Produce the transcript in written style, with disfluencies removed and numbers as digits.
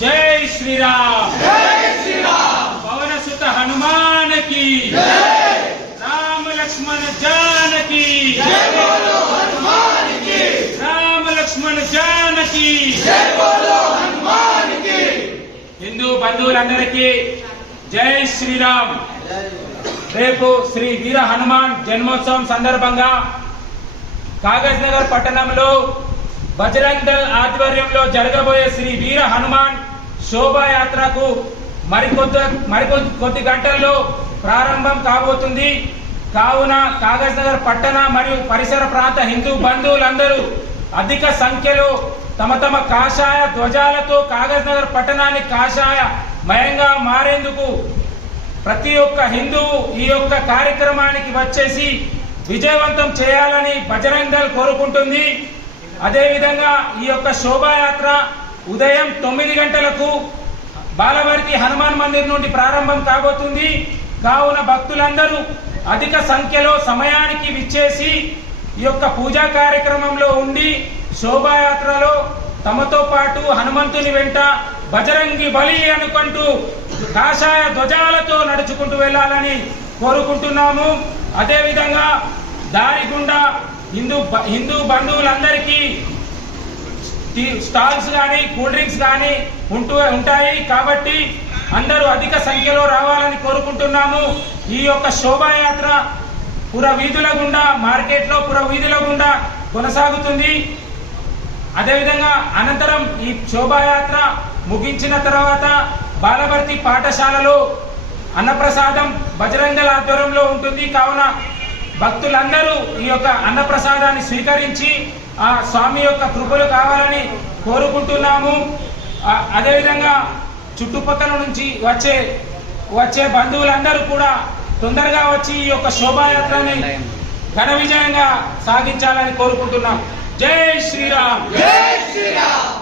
जय श्री राम, जय श्री राम। पवन सुत हनुमान की जय। राम लक्ष्मण जानकी जय बोलो हनुमान की। राम लक्ष्मण जानकी जय बोलो हनुमान की। हिंदू बंधुవులందరికీ జై శ్రీరామ్। రేపు శ్రీ వీర హనుమాన్ జన్మోత్సవం సందర్భంగా కాగజ్ నగర్ పట్టణంలో బజరంగ్ దళ్ ఆధ్వర్యంలో జరగబోయే శ్రీ వీర హనుమాన్ శోభాయాత్రకు మరికొద్ది గంటల్లో ప్రారంభం కాబోతుంది। కావున కాగజ్ నగర్ పట్టణ మరియు పరిసర ప్రాంత హిందూ బంధువులందరూ అధిక సంఖ్యలో తమ తమ కాషాయ ధ్వజాలతో కాగజ్ నగర్ పట్టణాన్ని కాషాయమయంగా మారేందుకు ప్రతి ఒక్క హిందువు ఈ యొక్క కార్యక్రమానికి వచ్చేసి విజయవంతం చేయాలని బజరంగ్ దళ్ కోరుకుంటుంది। అదేవిధంగా ఈ యొక్క శోభాయాత్ర ఉదయం 9 గంటలకు బాలవర్తి హనుమాన్ మందిర్ నుండి ప్రారంభం కాబోతుంది। కావున భక్తులందరూ అధిక సంఖ్యలో సమయానికి విచ్చేసి ఈ యొక్క పూజా కార్యక్రమంలో ఉండి శోభాయాత్రలో తమతో పాటు హనుమంతుని వెంట బజరంగి బలి అనుకుంటూ కాషాయ ధ్వజాలతో నడుచుకుంటూ వెళ్లాలని కోరుకుంటున్నాము। అదేవిధంగా దారి గుండా హిందూ బంధువులందరికీ స్టాల్స్ కానీ కూల్ డ్రింక్స్ కానీ ఉంటాయి కాబట్టి అందరూ అధిక సంఖ్యలో రావాలని కోరుకుంటున్నాము। ఈ యొక్క శోభాయాత్ర పుర వీధుల గుండా మార్కెట్లో పుర వీధుల గుండా కొనసాగుతుంది। అదేవిధంగా అనంతరం ఈ శోభాయాత్ర ముగించిన తర్వాత బాలవర్తి పాఠశాలలో అన్నప్రసాదం బజరంగ్ దళ్ ఆధ్వర్యంలో ఉంటుంది। కావున భక్తులందరూ ఈ యొక్క అన్నప్రసాదాన్ని స్వీకరించి ఆ స్వామి యొక్క కృపలు కావాలని కోరుకుంటున్నాము। అదేవిధంగా చుట్టుపక్కల నుంచి వచ్చే బంధువులందరూ కూడా తొందరగా వచ్చి ఈ యొక్క శోభాయాత్రని ఘన విజయంగా సాగించాలని కోరుకుంటున్నాం। జై శ్రీరామ్, జై శ్రీరామ్।